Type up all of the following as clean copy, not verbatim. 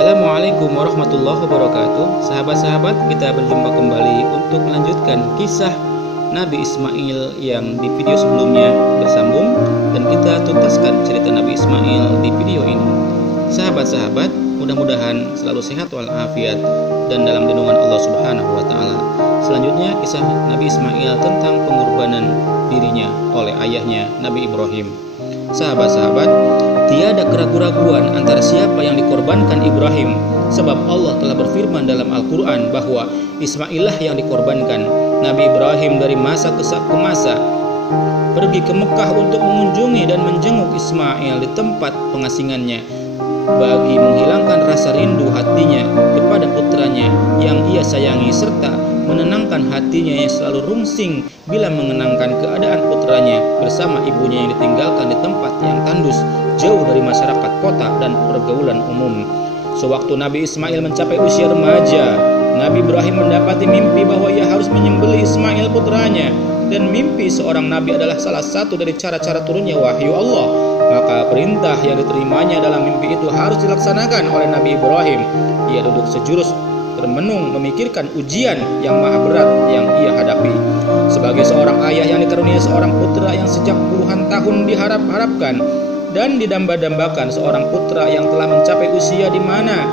Assalamualaikum warahmatullahi wabarakatuh. Sahabat-sahabat, kita berjumpa kembali untuk melanjutkan kisah Nabi Ismail yang di video sebelumnya bersambung, dan kita tuntaskan cerita Nabi Ismail di video ini. Sahabat-sahabat, mudah-mudahan selalu sehat walafiat dan dalam lindungan Allah Subhanahu wa taala. Selanjutnya kisah Nabi Ismail tentang pengorbanan dirinya oleh ayahnya Nabi Ibrahim. Sahabat-sahabat, tiada keraguan-raguan antara siapa yang dikorbankan Ibrahim, sebab Allah telah berfirman dalam Al-Quran bahwa Ismail lah yang dikorbankan. Nabi Ibrahim dari masa ke masa pergi ke Mekah untuk mengunjungi dan menjenguk Ismail di tempat pengasingannya, bagi menghilangkan rasa rindu hatinya kepada putranya yang ia sayangi, serta menenangkan hatinya yang selalu rungsing bila mengenangkan keadaan putranya bersama ibunya yang ditinggalkan di tempat yang tandus, jauh dari masyarakat kota dan pergaulan umum. Sewaktu Nabi Ismail mencapai usia remaja, Nabi Ibrahim mendapati mimpi bahwa ia harus menyembelih Ismail putranya, dan mimpi seorang nabi adalah salah satu dari cara-cara turunnya wahyu Allah. Maka perintah yang diterimanya dalam mimpi itu harus dilaksanakan oleh Nabi Ibrahim. Ia duduk sejurus termenung memikirkan ujian yang maha berat yang ia hadapi. Sebagai seorang ayah yang dikaruniai seorang putra yang sejak puluhan tahun diharap-harapkan dan didamba-dambakan, seorang putra yang telah mencapai usia di mana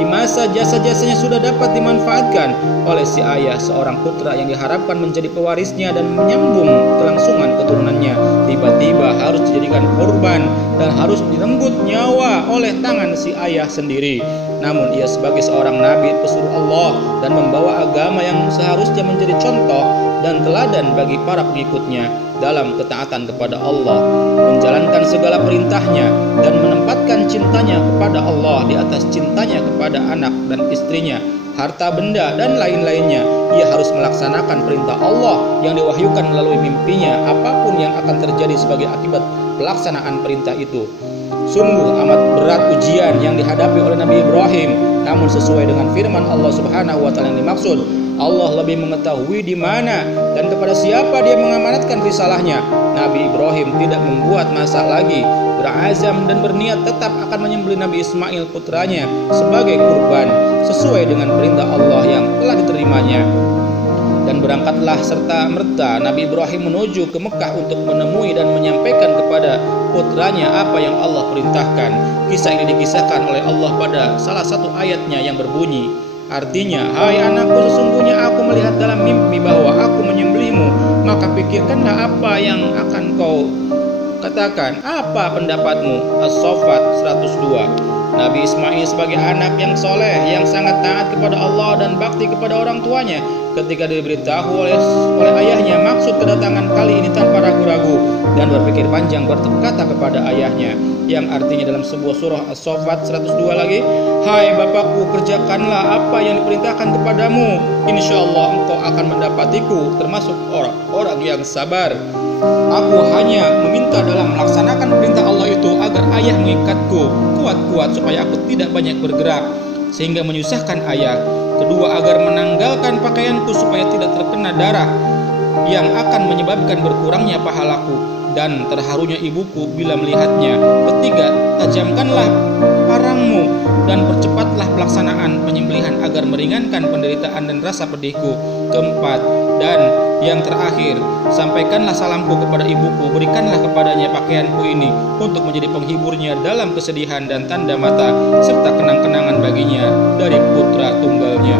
di masa jasa-jasanya sudah dapat dimanfaatkan oleh si ayah, seorang putra yang diharapkan menjadi pewarisnya dan menyambung kelangsungan keturunannya, tiba-tiba harus dijadikan korban dan harus direnggut nyawa oleh tangan si ayah sendiri. Namun ia sebagai seorang nabi pesuruh Allah dan membawa agama yang seharusnya menjadi contoh dan teladan bagi para pengikutnya dalam ketaatan kepada Allah, menjalankan segala perintahnya dan menempatkan cintanya kepada Allah di atas cintanya kepada anak dan istrinya, harta benda dan lain-lainnya. Ia harus melaksanakan perintah Allah yang diwahyukan melalui mimpinya, apapun yang akan terjadi sebagai akibat pelaksanaan perintah itu. Sungguh amat berat ujian yang dihadapi oleh Nabi Ibrahim, namun sesuai dengan firman Allah Subhanahu wa taala yang dimaksud, Allah lebih mengetahui di mana dan kepada siapa dia mengamanatkan risalahnya. Nabi Ibrahim tidak membuat masa lagi, berazam dan berniat tetap akan menyembelih Nabi Ismail putranya sebagai kurban sesuai dengan perintah Allah yang telah diterimanya. Dan berangkatlah serta merta Nabi Ibrahim menuju ke Mekah untuk menemui dan menyampaikan kepada putranya apa yang Allah perintahkan. Kisah ini dikisahkan oleh Allah pada salah satu ayatnya yang berbunyi, artinya, hai anakku, sesungguhnya aku melihat dalam mimpi bahwa aku menyembelihmu, maka pikirkanlah apa yang akan kau katakan, apa pendapatmu? As-Saffat 102. Nabi Ismail sebagai anak yang soleh, yang sangat taat kepada Allah dan bakti kepada orang tuanya, ketika diberitahu oleh ayahnya maksud kedatangan kali ini tanpa ragu-ragu dan berpikir panjang, berkata kepada ayahnya, yang artinya dalam sebuah surah As-Saffat 102 lagi, hai bapakku, kerjakanlah apa yang diperintahkan kepadamu, insya Allah engkau akan mendapatiku termasuk orang-orang yang sabar. Aku hanya meminta dalam melaksanakan perintah Allah itu agar ayah mengikatku kuat-kuat supaya aku tidak banyak bergerak sehingga menyusahkan ayah. Kedua, agar menanggalkan pakaianku supaya tidak terkena darah yang akan menyebabkan berkurangnya pahalaku dan terharunya ibuku bila melihatnya. Ketiga, tajamkanlah parangmu dan percepatlah pelaksanaan penyembelihan agar meringankan penderitaan dan rasa pedihku. Keempat dan yang terakhir, sampaikanlah salamku kepada ibuku, berikanlah kepadanya pakaianku ini untuk menjadi penghiburnya dalam kesedihan dan tanda mata serta kenang-kenangan baginya dari putra tunggalnya.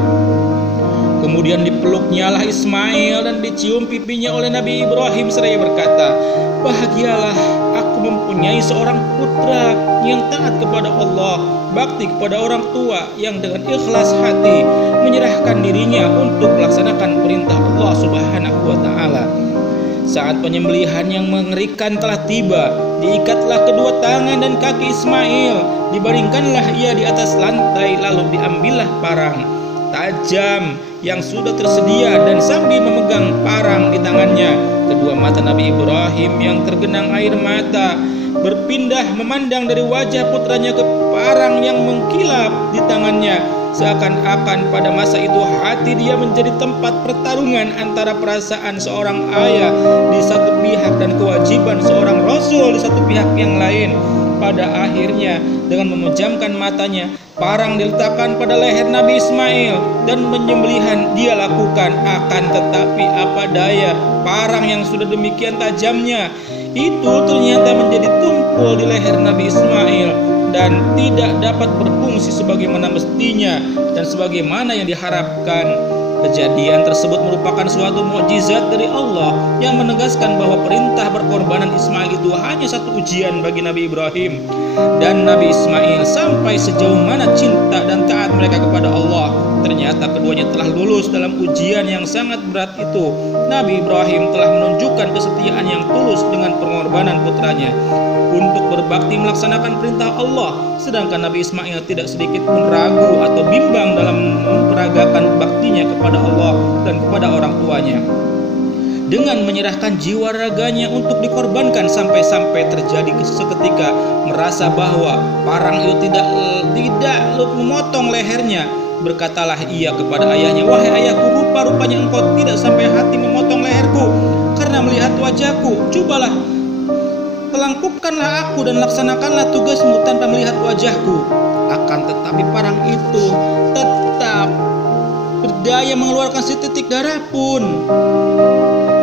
Kemudian dipeluknyalah Ismail dan dicium pipinya oleh Nabi Ibrahim seraya berkata, bahagialah aku mempunyai seorang putra yang taat kepada Allah, bakti kepada orang tua, yang dengan ikhlas hati menyerahkan dirinya untuk melaksanakan perintah Allah Subhanahu wa taala. Saat penyembelihan yang mengerikan telah tiba, diikatlah kedua tangan dan kaki Ismail, dibaringkanlah ia di atas lantai, lalu diambillah parang tajam yang sudah tersedia, dan sambil memegang parang di tangannya, kedua mata Nabi Ibrahim yang tergenang air mata berpindah memandang dari wajah putranya ke parang yang mengkilap di tangannya, seakan-akan pada masa itu hati dia menjadi tempat pertarungan antara perasaan seorang ayah di satu pihak dan kewajiban seorang rasul di satu pihak yang lain. pada akhirnya dengan memejamkan matanya, parang diletakkan pada leher Nabi Ismail dan penyembelihan dia lakukan. Akan tetapi apa daya, parang yang sudah demikian tajamnya itu ternyata menjadi tumpul di leher Nabi Ismail dan tidak dapat berfungsi sebagaimana mestinya dan sebagaimana yang diharapkan. Kejadian tersebut merupakan suatu mukjizat dari Allah yang menegaskan bahwa perintah berkorbanan Ismail itu hanya satu ujian bagi Nabi Ibrahim dan Nabi Ismail. Sampai sejauh mana cinta dan taat mereka kepada Allah, ternyata keduanya telah lulus dalam ujian yang sangat berat itu. Nabi Ibrahim telah menunjukkan kesetiaan yang tulus dengan pengorbanan putranya untuk berbakti melaksanakan perintah Allah, sedangkan Nabi Ismail tidak sedikit pun ragu atau bimbang dalam memperagakan baktinya kepada Allah dan kepada orang tuanya. Dengan menyerahkan jiwa raganya untuk dikorbankan sampai-sampai terjadi seketika merasa bahwa parang itu tidak memotong lehernya. Berkatalah ia kepada ayahnya, "Wahai ayahku, rupa-rupanya engkau tidak sampai hati memotong leherku karena melihat wajahku. Cobalah, pelangkupkanlah aku dan laksanakanlah tugasmu tanpa melihat wajahku." Akan tetapi parang itu tetap berdaya mengeluarkan setitik darah pun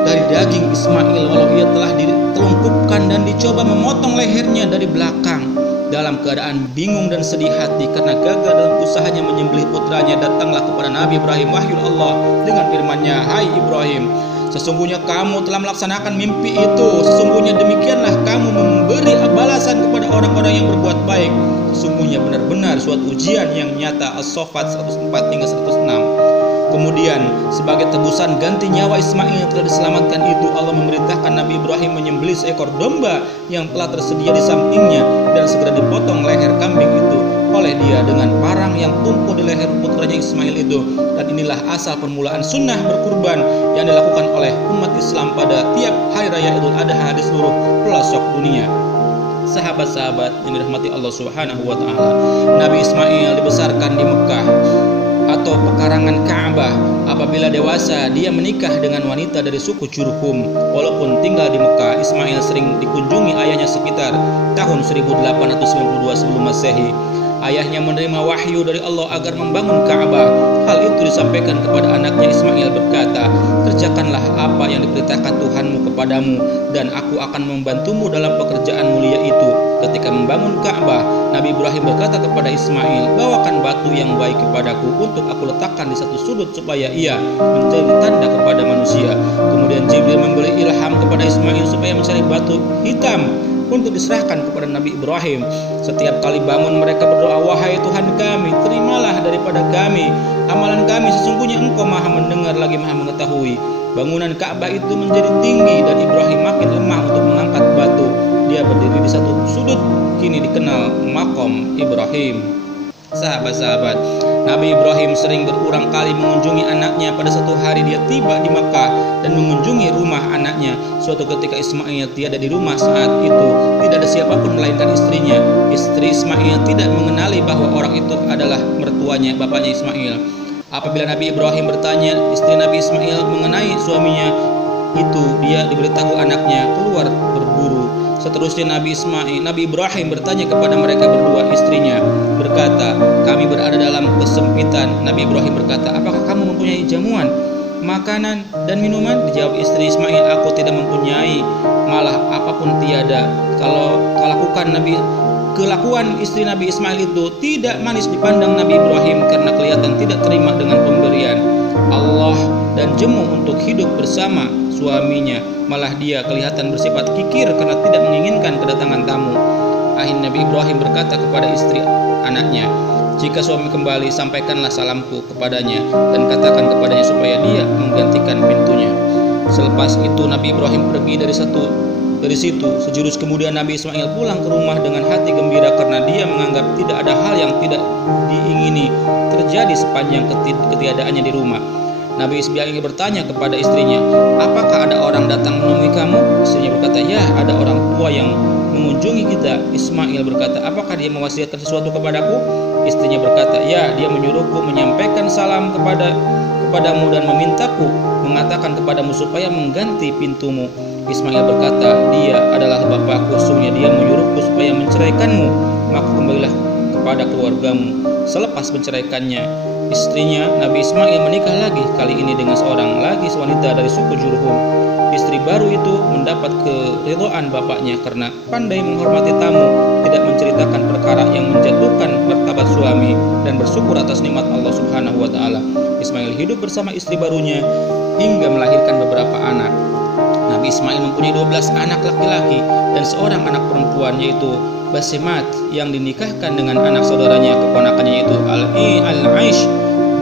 dari daging Ismail, walau ia telah ditelungkupkan dan dicoba memotong lehernya dari belakang. Dalam keadaan bingung dan sedih hati karena gagal dalam usahanya menyembelih putranya, datanglah kepada Nabi Ibrahim wahyu Allah dengan firman-Nya, "Hai Ibrahim, sesungguhnya kamu telah melaksanakan mimpi itu. Sesungguhnya demikianlah kamu memberi balasan kepada orang-orang yang berbuat baik. Sesungguhnya benar-benar suatu ujian yang nyata." As-Saffat 104 hingga 106. Kemudian sebagai tebusan ganti nyawa Ismail yang telah diselamatkan itu, Allah memerintahkan Nabi Ibrahim menyembelih seekor domba yang telah tersedia di sampingnya dan segera dipotong leher kambing itu oleh dia dengan parang yang tumpul di leher putranya Ismail itu. Dan inilah asal permulaan sunnah berkurban yang dilakukan oleh umat Islam pada tiap hari raya Idul Adha di seluruh pelosok dunia. Sahabat-sahabat yang dirahmati Allah Subhanahu wa taala, Nabi Ismail dibesarkan di Mekah atau pekarangan Ka'bah. Apabila dewasa, dia menikah dengan wanita dari suku Jurhum. Walaupun tinggal di Mekah, Ismail sering dikunjungi ayahnya sekitar tahun 1892 sebelum Masehi. Ayahnya menerima wahyu dari Allah agar membangun Ka'bah. Hal itu disampaikan kepada anaknya Ismail, berkata, "Kerjakanlah apa yang diperintahkan Tuhanmu kepadamu, dan aku akan membantumu dalam pekerjaan mulia itu." Ketika membangun Ka'bah, Nabi Ibrahim berkata kepada Ismail, "Bawakan batu yang baik kepadaku untuk aku letakkan di satu sudut supaya ia menjadi tanda kepada manusia." Kemudian Jibril memberi ilham kepada Ismail supaya mencari batu hitam untuk diserahkan kepada Nabi Ibrahim. Setiap kali bangun mereka berdoa, "Wahai Tuhan kami, terimalah daripada kami amalan kami, sesungguhnya Engkau Maha mendengar lagi Maha mengetahui." Bangunan Ka'bah itu menjadi tinggi dan Ibrahim makin lemah untuk mengangkat batu. Dia berdiri di satu sudut, kini dikenal Maqam Ibrahim. Sahabat-sahabat, Nabi Ibrahim sering berulang kali mengunjungi anaknya. Pada satu hari dia tiba di Makkah dan mengunjungi rumah anaknya. Suatu ketika Ismail tiada di rumah saat itu. Tidak ada siapapun melainkan istrinya. Istri Ismail tidak mengenali bahwa orang itu adalah mertuanya, bapaknya Ismail. Apabila Nabi Ibrahim bertanya istri Nabi Ismail mengenai suaminya itu, dia diberitahu anaknya keluar berburu. Seterusnya Nabi Ibrahim bertanya kepada mereka berdua, istrinya berkata, "Kami berada dalam kesempitan." Nabi Ibrahim berkata, "Apakah kamu mempunyai jamuan, makanan dan minuman?" Dijawab istri Ismail, "Aku tidak mempunyai, malah apapun tiada." Kalau kelakuan istri Nabi Ismail itu tidak manis dipandang Nabi Ibrahim karena kelihatan tidak terima dengan pemberian Allah dan jemu untuk hidup bersama suaminya. Malah dia kelihatan bersifat kikir karena tidak menginginkan kedatangan tamu. Akhirnya Nabi Ibrahim berkata kepada istri anaknya, "Jika suami kembali, sampaikanlah salamku kepadanya dan katakan kepadanya supaya dia menggantikan pintunya." Selepas itu Nabi Ibrahim pergi dari situ. Sejurus kemudian Nabi Ismail pulang ke rumah dengan hati gembira karena dia menganggap tidak ada hal yang tidak diingini terjadi sepanjang ketiadaannya di rumah. Nabi Ismail bertanya kepada istrinya, "Apakah ada orang datang menemui kamu?" Istrinya berkata, "Ya, ada orang tua yang mengunjungi kita." Ismail berkata, "Apakah dia mewasiatkan sesuatu kepadaku?" Istrinya berkata, "Ya, dia menyuruhku menyampaikan salam kepadamu dan memintaku mengatakan kepadamu supaya mengganti pintumu." Ismail berkata, "Dia adalah bapakku, sungguhnya dia menyuruhku supaya menceraikanmu, maka kembalilah kepada keluargamu." Selepas menceraikannya, istrinya Nabi Ismail menikah lagi, kali ini dengan seorang lagi wanita dari suku Jurhum. Istri baru itu mendapat keridhaan bapaknya karena pandai menghormati tamu, tidak menceritakan perkara yang menjatuhkan martabat suami, dan bersyukur atas nikmat Allah Subhanahu wa taala. Ismail hidup bersama istri barunya hingga melahirkan beberapa anak. Nabi Ismail mempunyai 12 anak laki-laki dan seorang anak perempuan, yaitu Basimat, yang dinikahkan dengan anak saudaranya keponakannya, yaitu Al-Aish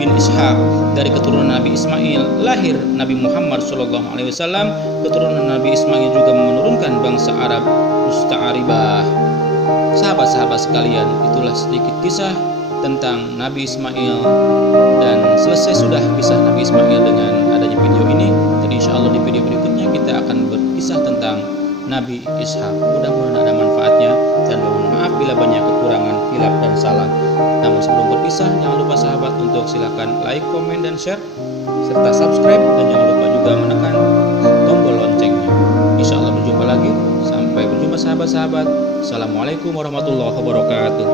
bin Ishaq. Dari keturunan Nabi Ismail lahir Nabi Muhammad SAW. Keturunan Nabi Ismail juga menurunkan bangsa Arab Musta'aribah. Sahabat-sahabat sekalian, itulah sedikit kisah tentang Nabi Ismail, dan selesai sudah kisah Nabi Ismail dengan adanya video ini. Dan insya Allah di video berikutnya kita akan berkisah tentang Nabi Ishak. Mudah-mudahan ada manfaatnya, dan mohon maaf bila banyak kekurangan, khilaf dan salah. Namun sebelum berpisah, jangan lupa sahabat untuk silakan like, komen, dan share, serta subscribe, dan jangan lupa juga menekan tombol loncengnya. Insya Allah berjumpa lagi. Sampai berjumpa sahabat-sahabat. Assalamualaikum warahmatullahi wabarakatuh.